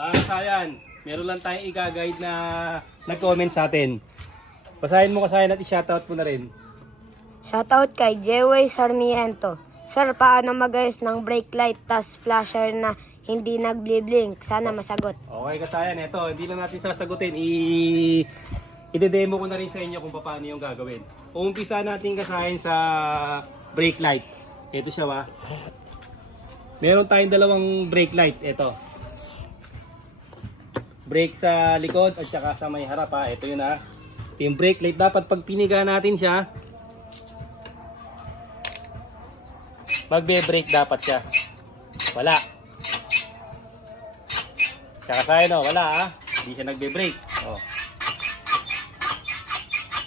Kasayan, meron lang tayong i-guide na nag-comment sa atin. Basahin mo Kasayan at i-shoutout mo na rin. Shoutout kay Jeway Sarmiento. Sir, paano mag-ayos ng brake light tas flasher na hindi nag-blink? Sana masagot. Okay Kasayan, eto, hindi lang natin sasagutin. I-demo ko na rin sa inyo kung paano yung gagawin. Umpisa natin Kasayan sa brake light. Ito siya ba? Meron tayong dalawang brake light. Ito. Brake sa likod at saka sa may harap ha. Ito yun ha. Ito yung brake light. Dapat pag piniga natin siya, magbe-brake dapat siya. Wala. Tsaka sa'yo no, wala ha. Hindi siya nagbe-brake. Oh.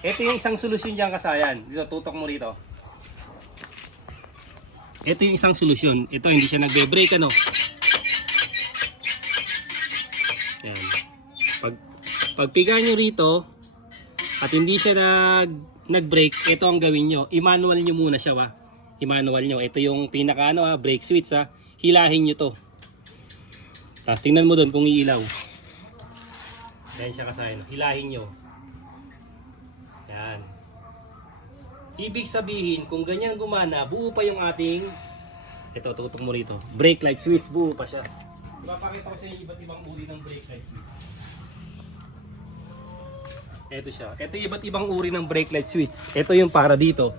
Ito yung isang solusyon dyan Kasayan. Dito, tutok mo rito. Ito yung isang solusyon. Ito, hindi siya nagbe-brake ano. Yan. Pagpiga nyo rito at hindi siya nag-brake, ito ang gawin nyo. I-manual nyo muna siya ba. I-manual nyo. Ito yung pinaka ano, brake switch ha. Hilahin nyo to. Tapos tingnan mo doon kung iilaw. Yan siya Kasayan. Hilahin nyo. Yan. Ibig sabihin, kung ganyan gumana, buo pa yung ating, ito, tutok mo rito, brake light switch, buo pa siya. Ipapakita ko sa inyo iba't ibang uri ng brake light switch. Ito siya. Ito yung iba't ibang uri ng brake light switch. Ito yung para dito.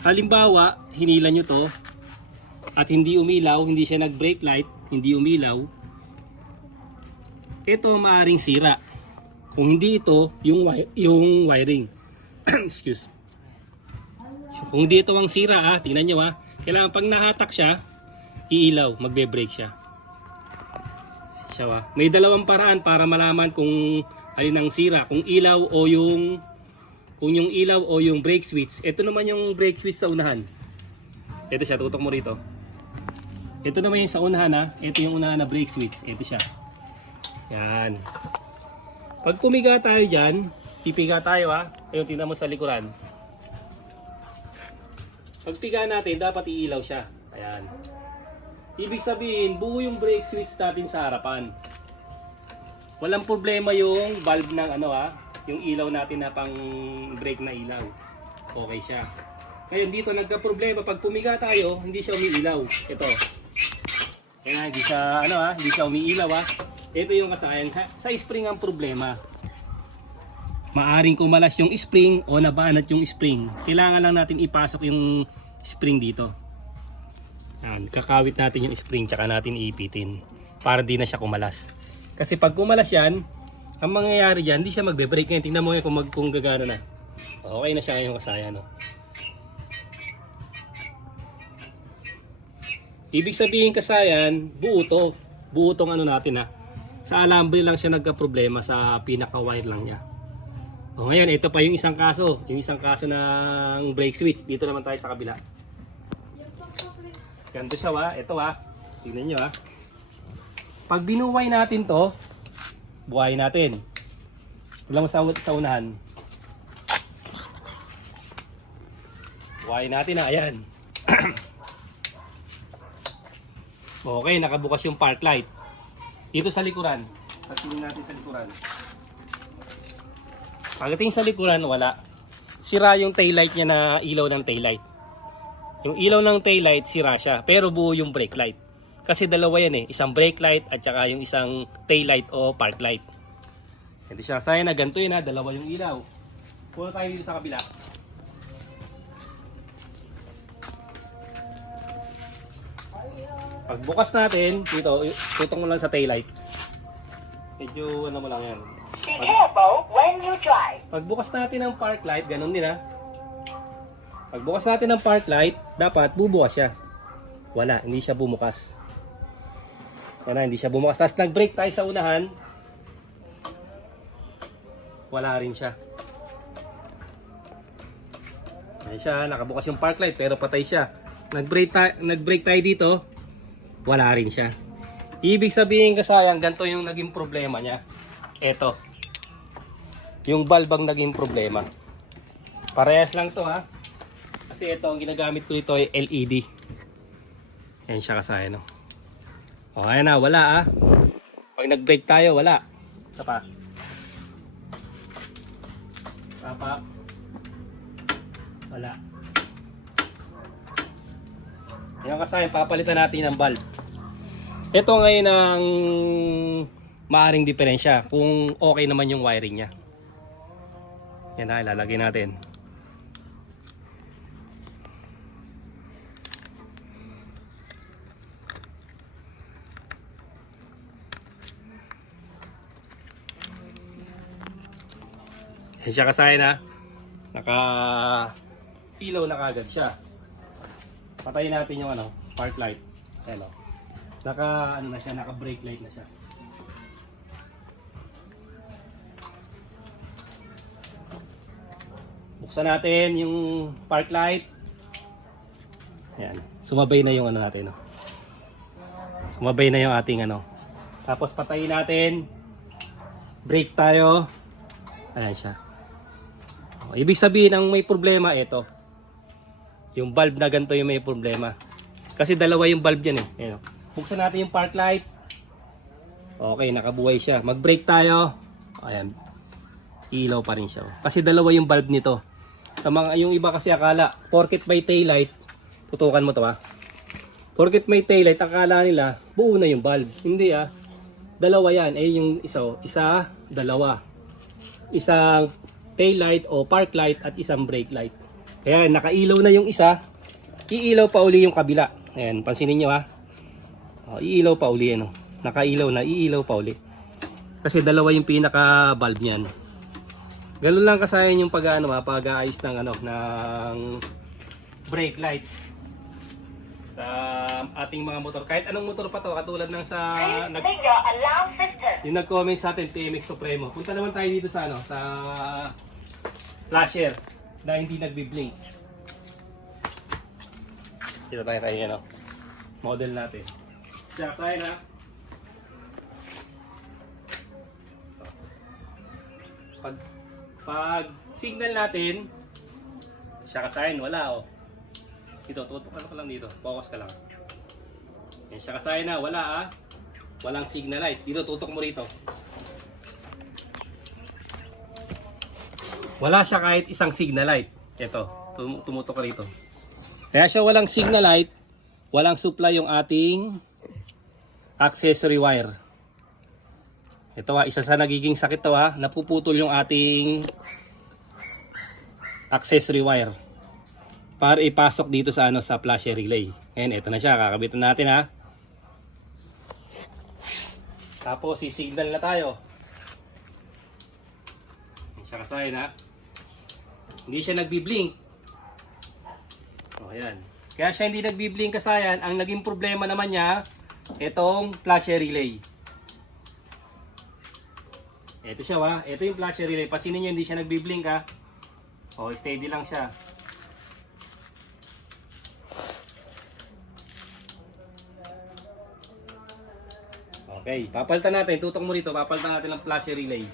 Halimbawa, hinila nyo to, at hindi umilaw, hindi siya nag-brake light, hindi umilaw, ito maaaring sira. Kung hindi ito, yung wiring. Excuse. Kung hindi ito ang sira tingnan nyo kailangan pag nahatak siya, iilaw, magbe-brake siya. May dalawang paraan para malaman kung alin ang sira, kung ilaw o yung ilaw o yung brake switch. Ito naman yung brake switch sa unahan. Ito siya, tutok mo rito. Ito naman yung sa unahan ito yung unahan na brake switch. Ito siya. Yan. Pag pumiga tayo dyan, pipiga tayo ayun, tingnan mo sa likuran. Pag piga natin, dapat iilaw siya. Ayan. Ibig sabihin, buo yung brake switch natin sa harapan. Walang problema yung valve ng yung ilaw natin na pang brake na ilaw. Okay siya. Ngayon dito nagka-problema, pag pumiga tayo, hindi siya umiilaw. Ito. Kaya hindi siya hindi siya umiilaw Ito yung Kasayan sa spring ang problema. Maaring kumalas yung spring o nabanat yung spring. Kailangan lang natin ipasok yung spring dito. Yan, kakawit natin yung spring tsaka natin iipitin para di na siya kumalas. Kasi pag kumalas yan, ang mangyayari dyan, hindi siya magbe-brake. Ngayon, tingnan mo kung gagana na. Okay na siya ngayon Kasayan. Ibig sabihin Kasayan, buo tong natin Sa alambre lang siya nagka-problema, sa pinaka-wire lang niya. Ngayon, ito pa yung isang kaso. Yung isang kaso ng brake switch. Dito naman tayo sa kabila. Ganito siya Ito tingnan nyo Pag binuway natin to, buhayin natin. Tulang sa unahan. Buhayin natin ayan. Okay, nakabukas yung park light. Dito sa likuran. Pagtingin natin sa likuran. Pagdating sa likuran, wala. Sira yung taillight niya na ilaw ng taillight. Yung ilaw ng taillight, sira siya. Pero buo yung brake light. Kasi dalawa yan Isang brake light at saka yung isang taillight o park light. Hindi siya. Sayang na ganito yun dalawa yung ilaw. Puno tayo dito sa kabila. Pagbukas natin, dito, tutong mo lang sa taillight. Medyo mo lang yan. Be careful when you drive. Pagbukas natin ng park light, ganun din Pagbukas natin ng park light, dapat bubukas siya. Wala, hindi siya bumukas. Hindi siya bumukas. Tapos nag-brake tayo sa unahan, wala rin siya. Ayan siya, nakabukas yung park light pero patay siya. Nag-brake tayo dito, wala rin siya. Ibig sabihin Kasayan, ganito yung naging problema niya. Ito. Yung valve ang naging problema. Parehas lang to Kasi ito, ang ginagamit ko ito ay LED. Ayan siya Kasayan. O ayan wala Pag nag-brake tayo, wala. Isa pa. Tapa. Wala. Yan kasi papalitan natin ng bulb. Ito ngayon ang maaring diferensya kung okay naman yung wiring niya. Yan na, ilalagay natin. Yan siya kasahin ha. Naka ilaw na kagad siya. Patayin natin yung ano, park light. Ayan o. Naka ano na siya, naka brake light na siya. Buksan natin yung park light. Ayan. Sumabay na yung ano natin. No? Sumabay na yung ating ano. Tapos patayin natin. Brake tayo. Ayan siya. Ibig sabihin ang may problema ito. Yung bulb na ganito yung may problema. Kasi dalawa yung bulb yan eh. Ayan. Buksan natin yung park light. Okay, nakabuhay siya. Mag-brake tayo. Ayan. Ilaw pa rin siya. Kasi dalawa yung bulb nito. Sa mga yung iba kasi akala, porket may taillight, tutukan mo to ha. Porket may taillight, akala nila buo na yung bulb. Hindi ah. Dalawa yan. Eh yung isa, dalawa. Isang taillight o park light at isang brake light. Kaya nakailaw na yung isa, iilaw pa uli yung kabila. Ayan, pansinin nyo ha. O, iilaw pa uli ano. Nakailaw na, iilaw pa uli. Kasi dalawa yung pinaka bulb niyan. Ganun lang kasayan yung pag-aayos ng ano ng brake light sa ating mga motor. Kahit anong motor pa to, katulad ng sa Alarm system. yung nag-comment sa atin, TMX Supremo. Punta naman tayo dito sa ano, sa flasher na hindi nagbi-blink. Dito tayo ano, model natin. Siya kasayan ha. Pag signal natin, siya kasayan, wala oh. Dito, tutukan ko lang dito. Focus ka lang. Yan, siya kasayan na, wala ah. Walang signal light. Dito, tutok mo rito. Wala siya kahit isang signal light. Ito, tumutok rito. Kaya siya walang signal light, walang supply yung ating accessory wire. Ito ha, isa sa nagiging sakit to ha, napuputol yung ating accessory wire para ipasok dito sa ano sa flasher relay. Ngayon, ito na siya, kakabitan natin ha. Tapos si-signal na tayo. Siya kasahin ha. Hindi siya nagbi-blink. Oh, ayan. Kaya siya hindi nagbi-blink kasayan, ang naging problema naman niya itong flasher relay. Ito siya ha. Ito yung flasher relay. Pasinin nyo hindi siya nagbi-blink ha. O, steady lang siya. Okay, papalitan natin. Tutok mo rito. Papalitan natin ng flasher relay.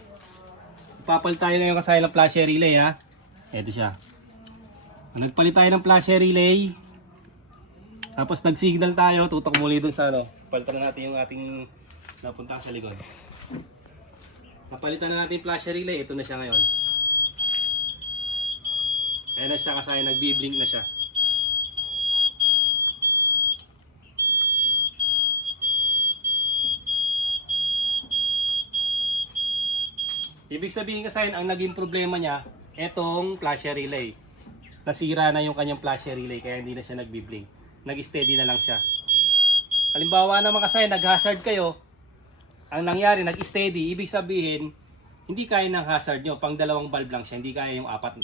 Papalit tayo ngayon kasaya ng flasher relay ha. Ito siya. Nagpalit tayo ng flasher relay. Tapos nag-signal tayo. Tutok muli dun sa ano. Palitan na natin yung ating napunta sa likod. Napalitan na natin yung flasher relay. Ito na siya ngayon. Ayan na siya kasi nagbi-blink na siya. Ibig sabihin kasi ang naging problema niya, etong flasher relay. Nasira na yung kanyang flasher relay kaya hindi na siya nagbi-blink. Nag-steady na lang siya. Halimbawa naman kasi nag-hazard kayo, ang nangyari nag-steady, ibig sabihin hindi kaya ng hazard nyo, pang dalawang bulb lang siya, hindi kaya yung apat.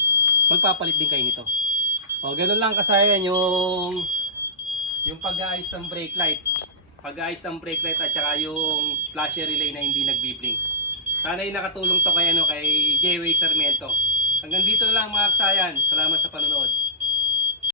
Magpapalit din kayo nito. O ganoon lang kasayan yung pag-aayos ng brake light. Pag-aayos ng brake light at saka yung flasher relay na hindi nagbi-blink. Sana ay nakatulong to kay J-Way Sarmiento. Hanggang dito na lang mga kasayan. Salamat sa panonood.